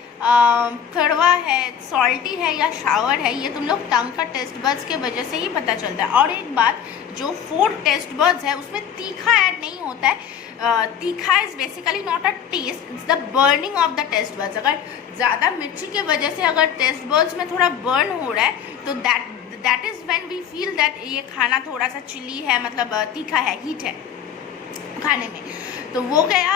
कड़वा है, सॉल्टी है या शावर है, ये तुम लोग टंग का टेस्ट बड्स के वजह से ही पता चलता है। और एक बात, जो 4 टेस्ट बड्स है उसमें तीखा ऐड नहीं होता है। तीखा is basically not a taste, it's the burning of the taste buds. अगर ज़्यादा मिर्ची के वजह से अगर टेस्ट बड्स में थोड़ा बर्न हो रहा है तो that is when we feel that ये खाना थोड़ा सा चिली है, मतलब तीखा है, हीट है खाने में। तो वो गया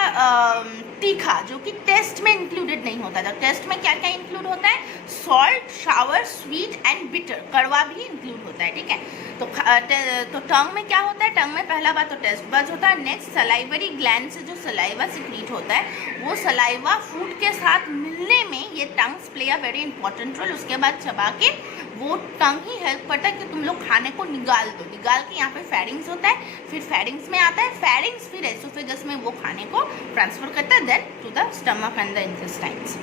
तीखा, जो कि टेस्ट में इंक्लूडेड नहीं होता था। टेस्ट में क्या क्या इंक्लूड होता है, salt, shower, sweet and bitter, कड़वा भी इंक्लूड होता है, ठीक है। तो टंग में क्या होता है, टंग में पहला बात तो टेस्ट बड्स होता है। नेक्स्ट सलाइवरी ग्लैंड से जो सलाइवा सिक्रीट होता है, वो सलाइवा फूड के साथ मिलने में ये tongues play a very important role. उसके बाद चबा के वो टंग ही हेल्प करता है कि तुम लोग खाने को निकाल दो। निकाल के यहाँ पे फेरिंग्स होता है, फिर फेरिंग्स में आता है, फेरिंग्स फिर एसोफेगस में वो खाने को ट्रांसफर करता है, then to the stomach and the intestines.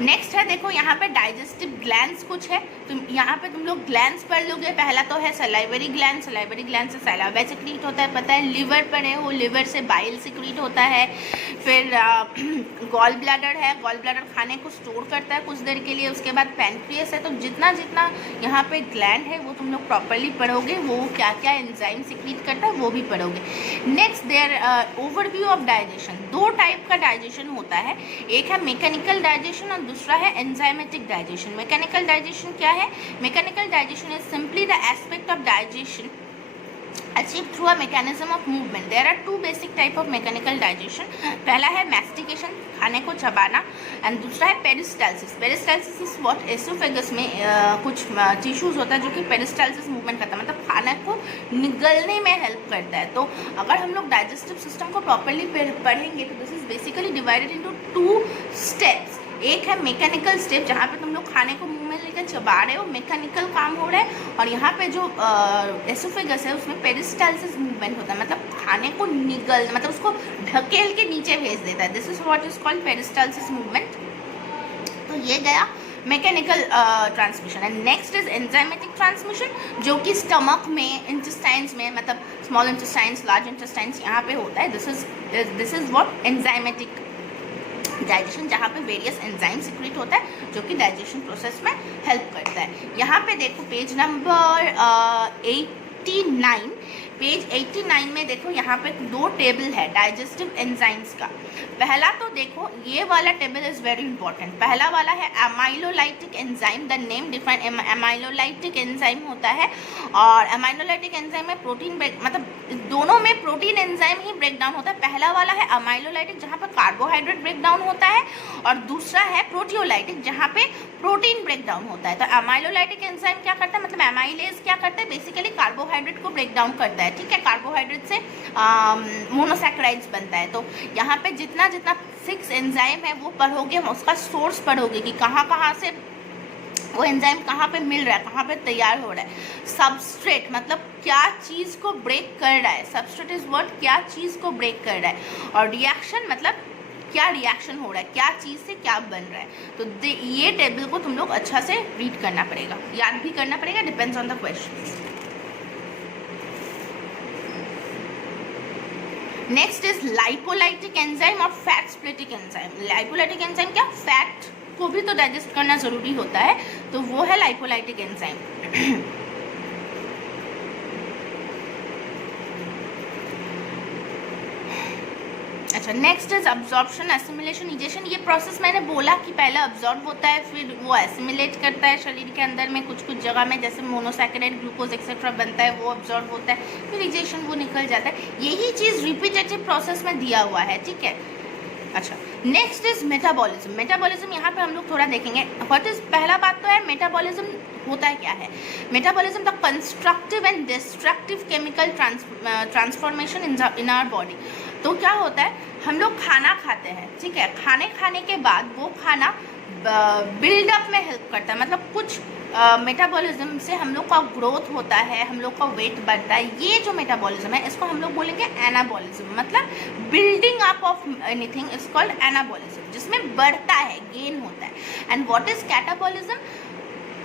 Next है, देखो यहाँ पे डाइजेस्टिव ग्लैंड्स कुछ है, यहाँ पे तुम लोग ग्लैंड्स पढ़ लोगे। पहला तो है सलाइवरी ग्लैंड, सलाइवरी ग्लैंड से सलाइवा सिक्रीट होता है, पता है। लिवर पढ़े हो, लिवर से बाइल सिक्रीट होता है। फिर गॉल ब्लैडर है, गॉल ब्लैडर खाने को स्टोर करता है कुछ देर के लिए। उसके बाद पैनक्रियास है। तो जितना यहाँ पे ग्लैंड है वो तुम लोग प्रॉपरली पढ़ोगे, वो क्या क्या एंजाइम सिक्रीट करता है वो भी पढ़ोगे। Next there overview of digestion. 2 type का डाइजेशन होता है, एक है मैकेनिकल डाइजेशन और दूसरा है एंजाइमेटिक डाइजेशन। मैकेनिकल डाइजेशन क्या है, mechanical digestion is simply the aspect of digestion achieved through a mechanism of movement. There are two basic type of mechanical digestion. पहला है mastication, खाने को चबाना, एंड दूसरा है peristalsis. Peristalsis is what oesophagus में कुछ टिश्यूज होता है जो कि पेरिस्टालसिस मूवमेंट करता है, मतलब खाने को निगलने में हेल्प करता है. तो अगर हम लोग डाइजेस्टिव सिस्टम को प्रॉपरली पढ़ेंगे तो this is basically divided into two steps. एक है मैकेनिकल स्टेप जहाँ पे तुम लोग खाने को मुंह में लेकर चबा रहे हो, मैकेनिकल काम हो रहा है, और यहाँ पे जो एसोफेगस है उसमें पेरिस्टालसिस मूवमेंट होता है, मतलब खाने को निगल, मतलब उसको ढकेल के नीचे भेज देता है. This is what is called peristalsis movement. तो ये गया mechanical transmission. And next is enzymatic transmission जो कि स्टमक में, इंटेस्टाइन्स में, मतलब स्मॉल इंटेस्टाइन्स, लार्ज इंटेस्टाइन्स यहाँ पे होता है. This is what enzymatic digestion, जहाँ पे वेरियस एंजाइम सिक्रेट होता है जो कि डाइजेशन प्रोसेस में हेल्प करता है. यहाँ पे देखो पेज नंबर 89, पेज 89 में देखो यहाँ पे दो टेबल है डाइजेस्टिव एंजाइम्स का. पहला तो देखो ये वाला टेबल इज वेरी इंपॉर्टेंट. पहला वाला है एमाइलोलाइटिक enzyme. The name define एमाइलोलाइटिक enzyme होता है, और एमाइलोलाइटिक एंजाइम में प्रोटीन मतलब दोनों में प्रोटीन एंजाइम ही ब्रेक डाउन होता है. पहला वाला है अमाइलोलाइटिक जहाँ पर कार्बोहाइड्रेट ब्रेक डाउन होता है, और दूसरा है प्रोटियोलाइटिक जहाँ पे प्रोटीन ब्रेक डाउन होता है. तो अमाइलोलाइटिक एंजाइम क्या करता है, मतलब एमाइलेज क्या करता है, बेसिकली कार्बोहाइड्रेट को ब्रेक डाउन करता है. ठीक है, कार्बोहाइड्रेट से मोनोसैकेराइड्स बनता है. तो यहाँ पे जितना 6 एंजाइम है वो पढ़ोगे, उसका सोर्स पढ़ोगे कि कहाँ से वो एंजाइम कहाँ पे मिल रहा है, कहाँ पे तैयार हो रहा है. सबस्ट्रेट मतलब क्या चीज़ को ब्रेक कर रहा है, सबस्ट्रेट इज वर्ड क्या चीज़ को ब्रेक कर रहा है, और रिएक्शन मतलब क्या रिएक्शन हो रहा है, क्या चीज़ से क्या बन रहा है. तो ये टेबल को तुम लोग अच्छा से रीड करना पड़ेगा, याद भी करना पड़ेगा, depends on the question. Next is lipolytic enzyme और fat splitting enzyme. Lipolytic enzyme क्या, फैट को भी तो डाइजेस्ट करना जरूरी होता है, तो वो है लाइपोलाइटिक एंजाइम. अच्छा, next is absorption, assimilation, egestion. ये प्रोसेस मैंने बोला कि पहले अब्जॉर्ब होता है, फिर वो एसिमिलेट करता है शरीर के अंदर में कुछ जगह में, जैसे मोनोसैकेराइड, ग्लूकोज एक्सेट्रा बनता है, वो अब्जॉर्ब होता है, फिर इजेशन वो निकल जाता है. यही चीज़ रिपीटेटिव प्रोसेस में दिया हुआ है. ठीक है. अच्छा, नेक्स्ट इज मेटाबॉलिज्म. मेटाबॉलिज्म यहाँ पे हम लोग थोड़ा देखेंगे. व्हाट इज, पहला बात तो है मेटाबॉलिज्म होता है क्या है. Metabolism the constructive and destructive chemical transformation in our body. तो क्या होता है, हम लोग खाना खाते हैं, ठीक है, खाने के बाद वो खाना बिल्डअप में हेल्प करता है, मतलब कुछ मेटाबॉलिज्म से हम लोग का ग्रोथ होता है, हम लोग का वेट बढ़ता है. ये जो मेटाबॉलिज्म है इसको हम लोग बोलेंगे एनाबॉलिज्म, मतलब building up of anything is called anabolism, जिसमें बढ़ता है, गेन होता है. एंड व्हाट इज कैटाबॉलिज्म,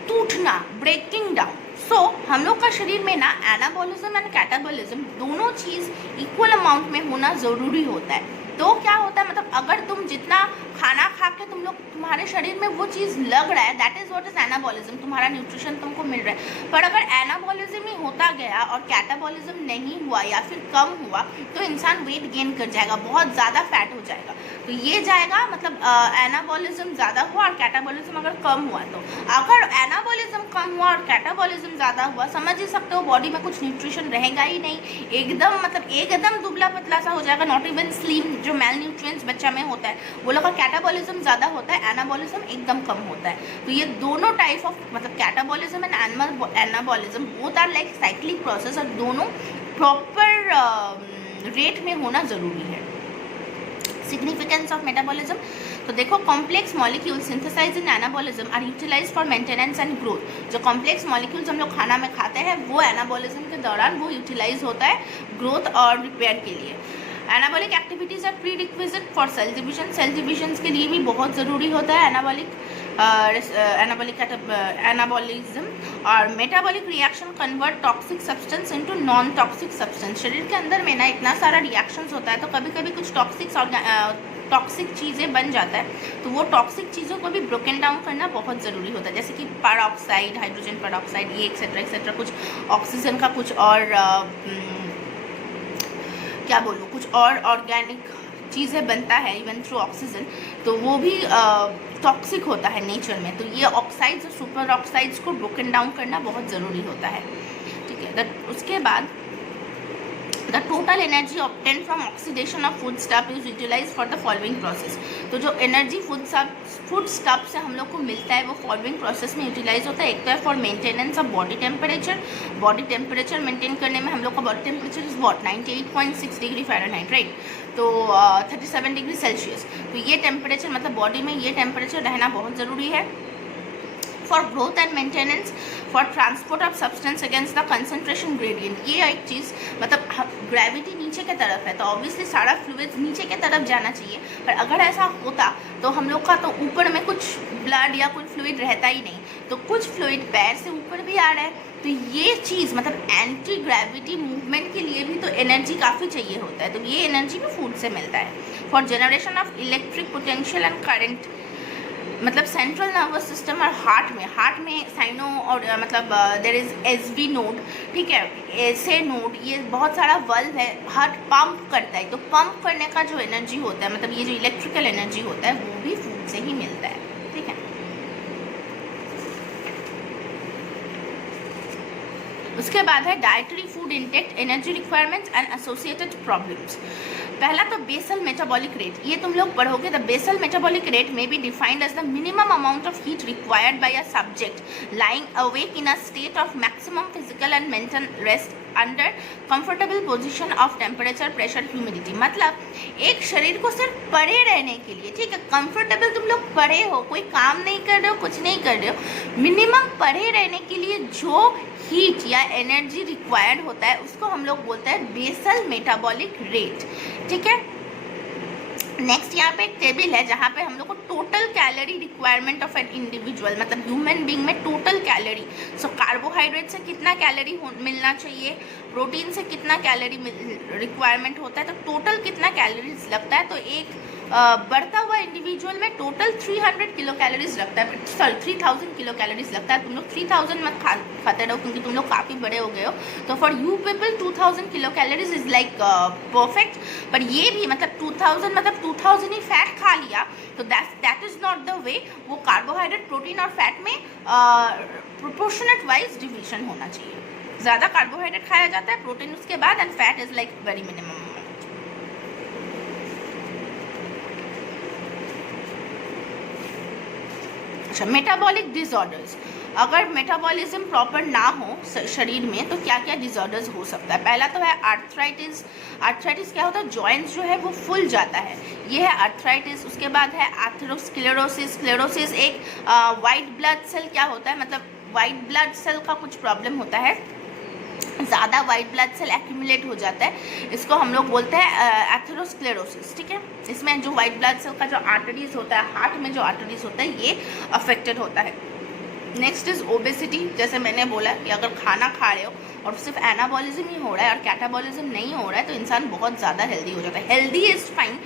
टूटना, ब्रेकिंग डाउन. सो हम लोग का शरीर में ना एनाबॉलिज्म एंड कैटाबॉलिज्म दोनों चीज़ इक्वल अमाउंट में होना ज़रूरी होता है. तो क्या होता है, मतलब अगर तुम जितना खाना खा के तुम्हारे शरीर में वो चीज़ लग रहा है, that is what is anabolism, तुम्हारा न्यूट्रिशन तुमको मिल रहा है. पर अगर एनाबॉलिज्म ही होता गया और कैटाबॉलिज्म नहीं हुआ या फिर कम हुआ तो इंसान वेट गेन कर जाएगा, बहुत ज़्यादा फैट हो जाएगा. तो ये जाएगा, मतलब एनाबॉलिज्म ज़्यादा हुआ और कैटाबॉलिज्म अगर कम हुआ. तो अगर एनाबॉलिज्म कम हुआ और कैटाबॉलिज्म ज़्यादा हुआ, समझ ही सकते हो बॉडी में कुछ न्यूट्रिशन रहेगा ही नहीं, एकदम मतलब एकदम दुबला पतला सा हो जाएगा, नॉट इवन स्लिम. जो मेल न्यूट्रिएंट्स बच्चा में होता है वो लोग का कैटाबॉलिज्म ज़्यादा होता है, एनाबॉलिज्म एकदम कम होता है. तो ये दोनों टाइप ऑफ, मतलब catabolism and anabolism both are like cyclic process, और दोनों प्रॉपर रेट में होना ज़रूरी है. Significance of metabolism. तो देखो, complex molecule synthesize in anabolism are utilize for maintenance and growth. जो कॉम्प्लेक्स मॉलिक्यूल्स हम लोग खाना में खाते हैं वो एनाबॉलिज्म के दौरान वो यूटिलाइज होता है ग्रोथ और रिपेयर के लिए. Anabolic activities are prerequisite for cell division. Cell division के लिए भी बहुत ज़रूरी होता है एनाबॉलिज्म. और metabolic reaction convert toxic substance into non toxic substance. शरीर के अंदर में ना इतना सारा रिएक्शंस होता है, तो कभी कभी कुछ टॉक्सिक चीज़ें बन जाता है, तो वो टॉक्सिक चीज़ों को भी ब्रोकन डाउन करना बहुत ज़रूरी होता है. जैसे कि पेरोक्साइड, हाइड्रोजन पेरोक्साइड, ये एक्सेट्रा, कुछ ऑक्सीजन का कुछ और क्या बोलूँ, कुछ और ऑर्गेनिक चीज़ें बनता है इवन थ्रू ऑक्सीजन, तो वो भी टॉक्सिक होता है नेचर में. तो ये ऑक्साइड्स और सुपर ऑक्साइड्स को ब्रोकन डाउन करना बहुत ज़रूरी होता है. ठीक है. उसके बाद The total energy obtained from oxidation of foodstuff is utilized for the following process. तो जो एनर्जी फूडस्टफ से हम लोग को मिलता है वो फॉलोइंग प्रोसेस में यूटिलाइज होता है. एक तो है for maintenance of body temperature maintain करने में हम लोग का body temperature is what 98.6 degree Fahrenheit, right. तो 37 डिग्री सेल्सियस. तो ये टेम्परेचर मतलब बॉडी में ये टेम्परेचर रहना बहुत ज़रूरी है. For growth and maintenance, for transport of substance against the concentration gradient. ये एक चीज़ मतलब ग्रेविटी नीचे के तरफ है तो ऑब्वियसली सारा फ्लूइड्स नीचे के तरफ जाना चाहिए. पर अगर ऐसा होता तो हम लोग का तो ऊपर में कुछ ब्लड या कुछ फ्लूइड रहता ही नहीं, तो कुछ फ्लूइड पैर से ऊपर भी आ रहा है. तो ये चीज़ मतलब एंटी ग्रेविटी मूवमेंट के लिए भी तो एनर्जी काफ़ी चाहिए होता है. तो ये एनर्जी भी फूड से मिलता है. For generation of electric potential and current, मतलब सेंट्रल नर्वस सिस्टम और हार्ट में साइनो और मतलब देर इज़ एसवी नोड, ठीक है, ऐसे नोड, ये बहुत सारा वल्व है. हार्ट पंप करता है, तो पंप करने का जो एनर्जी होता है मतलब ये जो इलेक्ट्रिकल एनर्जी होता है वो भी फूड से ही मिलता है, ठीक है. उसके बाद है dietary food intake, energy requirements and associated problems. पहला तो बेसल मेटाबॉलिक रेट, ये तुम लोग पढ़ोगे. The basal metabolic rate may be defined as the minimum amount of heat required by a subject lying awake in a state of maximum physical and mental rest under comfortable position of temperature, pressure, humidity. मतलब एक शरीर को सिर्फ पड़े रहने के लिए, ठीक है, कंफर्टेबल तुम लोग पड़े हो, कोई काम नहीं कर रहे हो, कुछ नहीं कर रहे हो, मिनिमम पड़े रहने के लिए जो हीट या एनर्जी रिक्वायर्ड होता है उसको हम लोग बोलते हैं बेसल मेटाबॉलिक रेट, ठीक है. नेक्स्ट यहाँ पे एक टेबल है जहाँ पे हम लोग को total calorie requirement of an individual, मतलब ह्यूमन बीइंग में टोटल कैलोरी. सो कार्बोहाइड्रेट से कितना कैलोरी मिलना चाहिए, प्रोटीन से कितना कैलोरी रिक्वायरमेंट होता है, तो टोटल कितना कैलोरीज लगता है. तो एक बढ़ता हुआ इंडिविजुअल में टोटल 300 किलो कैलोरीज लगता है, सॉरी 3000 किलो कैलोरीज लगता है. तुम लोग 3000 मत खाते रहो क्योंकि तुम लोग काफ़ी बड़े हो गए हो. तो for you people 2000 kilo calories is like perfect. पर ये भी मतलब 2000 मतलब 2000 ही फैट खा लिया तो that is not the way. वो कार्बोहाइड्रेट, प्रोटीन और फैट में प्रोपोर्शनेट वाइज डिवीजन होना चाहिए. ज़्यादा कार्बोहाइड्रेट खाया जाता है, प्रोटीन उसके बाद, and fat is like very minimum. अच्छा, मेटाबॉलिक डिसऑर्डर्स. अगर मेटाबॉलिज्म प्रॉपर ना हो शरीर में तो क्या क्या डिसऑर्डर्स हो सकता है. पहला तो है आर्थराइटिस. आर्थराइटिस क्या होता है, जॉइंट्स जो है वो फूल जाता है, ये है आर्थराइटिस. उसके बाद है एथेरोस्क्लेरोसिस. स्क्लेरोसिस एक वाइट ब्लड सेल क्या होता है, मतलब वाइट ब्लड सेल का कुछ प्रॉब्लम होता है, ज़्यादा वाइट ब्लड सेल एक्यूमुलेट हो जाता है, इसको हम लोग बोलते हैं एथेरोस्क्लेरोसिस, ठीक है. इसमें जो वाइट ब्लड सेल का जो आर्टरीज होता है, हार्ट में जो आर्टरीज होता है, ये अफेक्टेड होता है. Next is obesity. जैसे मैंने बोला कि अगर खाना खा रहे हो और सिर्फ एनाबॉलिज्म ही हो रहा है और कैटाबॉलिज्म नहीं हो रहा है तो इंसान बहुत ज़्यादा हेल्दी हो जाता है. हेल्दी इज़ फाइन,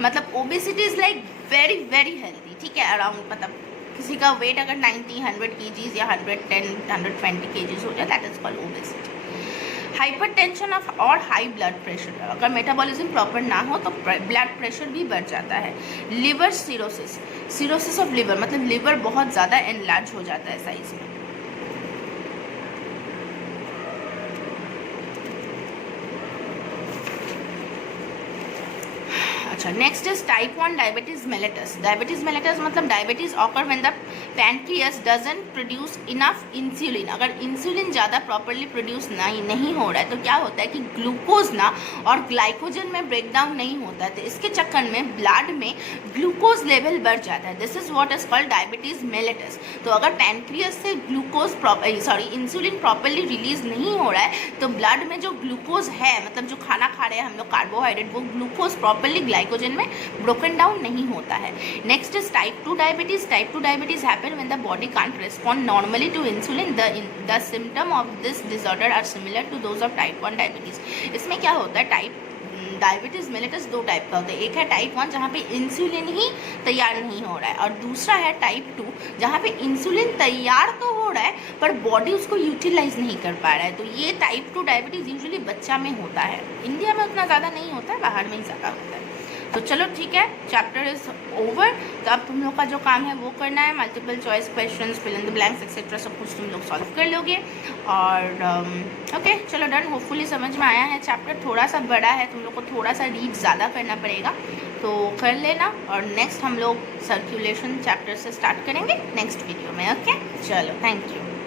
मतलब obesity is like very very healthy, ठीक है. अराउंड मतलब किसी का वेट अगर 90-100 kgs या 110-120 kgs हो जाए, that is called obesity. Hypertension of और हाई ब्लड प्रेशर. अगर मेटाबॉलिज्म प्रॉपर ना हो तो ब्लड प्रेशर भी बढ़ जाता है. Liver cirrhosis. Cirrhosis of liver मतलब लिवर बहुत ज़्यादा एनलार्ज हो जाता है साइज में. अच्छा, next is type 1 diabetes mellitus. Diabetes mellitus मतलब diabetes occur when the pancreas doesn't produce enough insulin. अगर इंसुलिन ज़्यादा प्रॉपरली प्रोड्यूस नहीं हो रहा है तो क्या होता है कि ग्लूकोज ना और ग्लाइकोजन में ब्रेकडाउन नहीं होता है, तो इसके चक्कर में ब्लड में ग्लूकोज लेवल बढ़ जाता है. This is what is called diabetes mellitus. तो अगर पैनक्रियास से ग्लूकोज इंसुलिन प्रॉपरली रिलीज नहीं हो रहा है तो ब्लड में जो ग्लूकोज है, मतलब जो खाना खा रहे हैं हम लोग कार्बोहाइड्रेट, वो ग्लूकोज प्रॉपरली ग्लाइकोजन में ब्रोकन डाउन नहीं होता है. Next is type 2 diabetes. Type 2 diabetes happen when the body can't respond normally to insulin. The symptom of this disorder are similar to those of type 1 diabetes. इसमें क्या होता है, type diabetes mellitus दो type का होता है. एक है टाइप 1 जहाँ पे इंसुलिन ही तैयार नहीं हो रहा है, और दूसरा है टाइप 2 जहाँ पे इंसुलिन तैयार तो हो रहा है पर बॉडी उसको यूटिलाइज नहीं कर पा रहा है. तो ये टाइप 2 डायबिटीज़ यूजुअली बच्चा में होता है. इंडिया में उतना ज़्यादा नहीं होता है, बाहर में ही ज़्यादा होता है. तो चलो ठीक है, चैप्टर इज़ ओवर। तो अब तुम लोग का जो काम है वो करना है, multiple choice questions, fill in the blanks et cetera सब कुछ तुम लोग सॉल्व कर लोगे। और ओके चलो डन, होपफुली समझ में आया है। चैप्टर थोड़ा सा बड़ा है, तुम लोग को थोड़ा सा रीड ज़्यादा करना पड़ेगा, तो कर लेना। और नेक्स्ट हम लोग सर्कुलेशन चैप्टर से स्टार्ट करेंगे नेक्स्ट वीडियो में। ओके चलो, थैंक यू।